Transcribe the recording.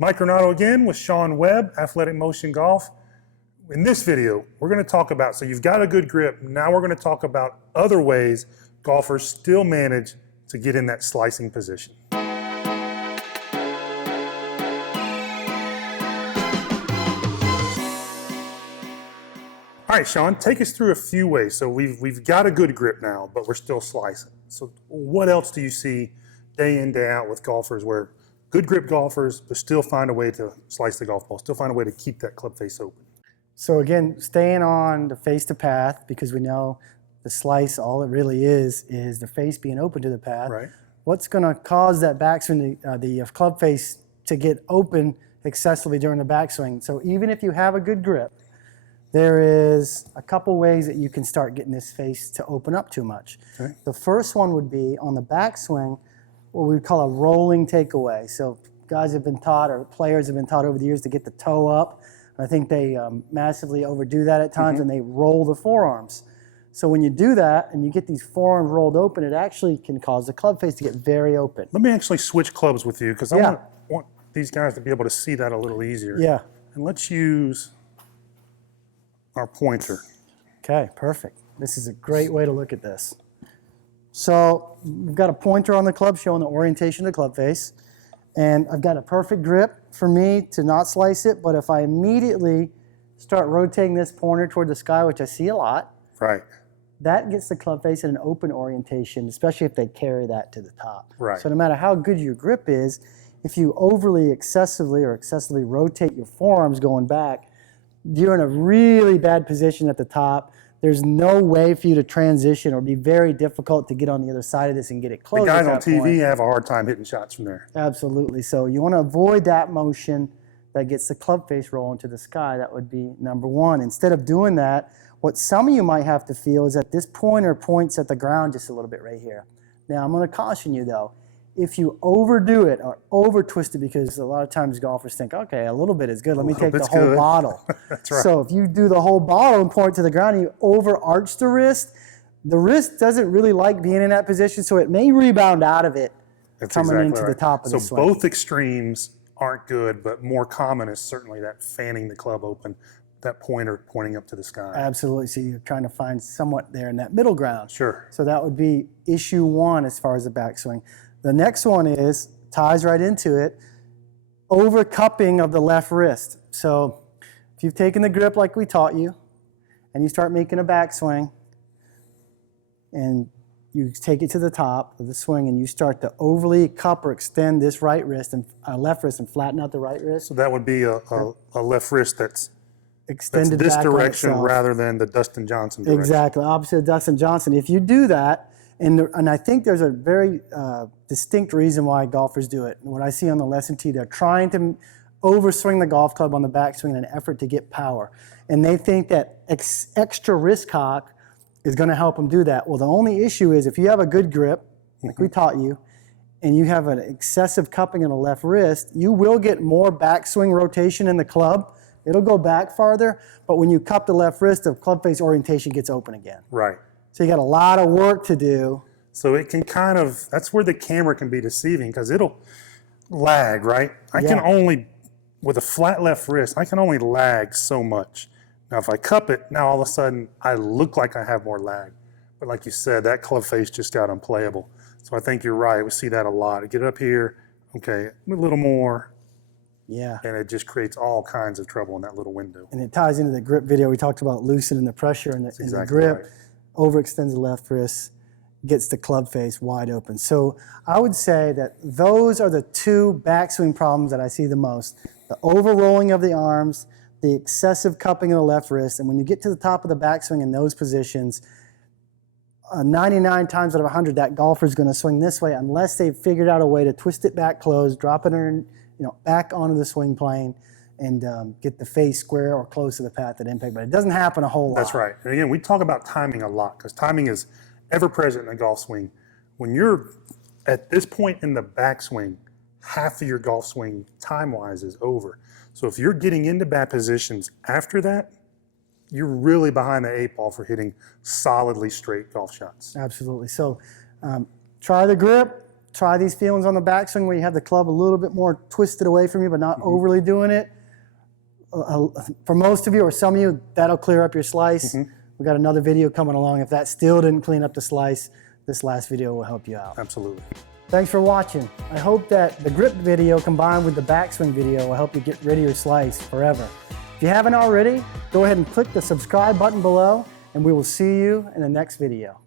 Mike Renato again with Sean Webb, Athletic Motion Golf. In this video, we're going to talk about, so you've got a good grip, now we're going to talk about other ways golfers still manage to get in that slicing position. All right, Sean, take us through a few ways. So we've got a good grip now, but we're still slicing. So what else do you see day in, day out with golfers where good grip golfers, but still find a way to slice the golf ball, still find a way to keep that club face open? So again, staying on the face to path, because we know the slice, all it really is the face being open to the path. Right. What's going to cause that backswing, the club face to get open excessively during the backswing? So even if you have a good grip, there is a couple ways that you can start getting this face to open up too much. Okay. The first one would be on the backswing, what we would call a rolling takeaway. So guys have been taught, or players have been taught over the years, to get the toe up. I think they massively overdo that at times, and they roll the forearms. So when you do that and you get these forearms rolled open, it actually can cause the club face to get very open. Let me actually switch clubs with you, because I want these guys to be able to see that a little easier. Yeah. And let's use our pointer. Okay, perfect. This is a great way to look at this. So we've got a pointer on the club showing the orientation of the club face. And I've got a perfect grip for me to not slice it, but if I immediately start rotating this pointer toward the sky, which I see a lot, right, that gets the club face in an open orientation, especially if they carry that to the top. Right. So no matter how good your grip is, if you excessively rotate your forearms going back, you're in a really bad position at the top. There's no way for you to transition, or be very difficult to get on the other side of this and get it close. The guys on TV have a hard time hitting shots from there. Absolutely. So you want to avoid that motion that gets the club face rolling to the sky. That would be number one. Instead of doing that, what some of you might have to feel is that this pointer points at the ground just a little bit right here. Now I'm going to caution you though, if you overdo it or over twist it, because a lot of times golfers think, okay, a little bit is good, let me take the whole bottle. That's right. So if you do the whole bottle and point to the ground and you overarch the wrist doesn't really like being in that position, so it may rebound out of it. That's coming exactly into right. the top of the swing. So both extremes aren't good, but more common is certainly that fanning the club open, that pointer pointing up to the sky. Absolutely. So you're trying to find somewhat there in that middle ground. Sure. So that would be issue one as far as the backswing. The next one ties right into it, over cupping of the left wrist. So if you've taken the grip like we taught you, and you start making a backswing, and you take it to the top of the swing, and you start to overly cup or extend this right wrist and left wrist and flatten out the right wrist. So that would be a left wrist that's extended this back direction on rather than the Dustin Johnson direction. Exactly, opposite of Dustin Johnson. If you do that, and I think there's a very distinct reason why golfers do it. What I see on the lesson tee, they're trying to overswing the golf club on the backswing in an effort to get power. And they think that extra wrist cock is going to help them do that. Well, the only issue is if you have a good grip, like we taught you, and you have an excessive cupping in the left wrist, you will get more backswing rotation in the club. It'll go back farther, but when you cup the left wrist, the club face orientation gets open again. Right. So you got a lot of work to do. So it can kind of, that's where the camera can be deceiving, because it'll lag, right? I can only, with a flat left wrist, I can only lag so much. Now if I cup it, now all of a sudden I look like I have more lag. But like you said, that club face just got unplayable. So I think you're right, we see that a lot. Get up here, okay, a little more. Yeah. And it just creates all kinds of trouble in that little window. And it ties into the grip video. We talked about loosening the pressure in the grip. Right. Overextends the left wrist, gets the club face wide open. So I would say that those are the two backswing problems that I see the most. The over-rolling of the arms, the excessive cupping of the left wrist, and when you get to the top of the backswing in those positions, 99 times out of 100, that golfer is going to swing this way unless they've figured out a way to twist it back close, drop it in, back onto the swing plane, and get the face square or close to the path at impact. But it doesn't happen a whole lot. That's right. And again, we talk about timing a lot, because timing is ever present in a golf swing. When you're at this point in the backswing, half of your golf swing time-wise is over. So if you're getting into bad positions after that, you're really behind the eight ball for hitting solidly straight golf shots. Absolutely. So try the grip, try these feelings on the backswing where you have the club a little bit more twisted away from you, but not overly doing it. For most of you or some of you, that'll clear up your slice. We got another video coming along. If that still didn't clean up the slice, this last video will help you out. Absolutely. Thanks for watching. I hope that the grip video combined with the backswing video will help you get rid of your slice forever. If you haven't already, go ahead and click the subscribe button below, and we will see you in the next video.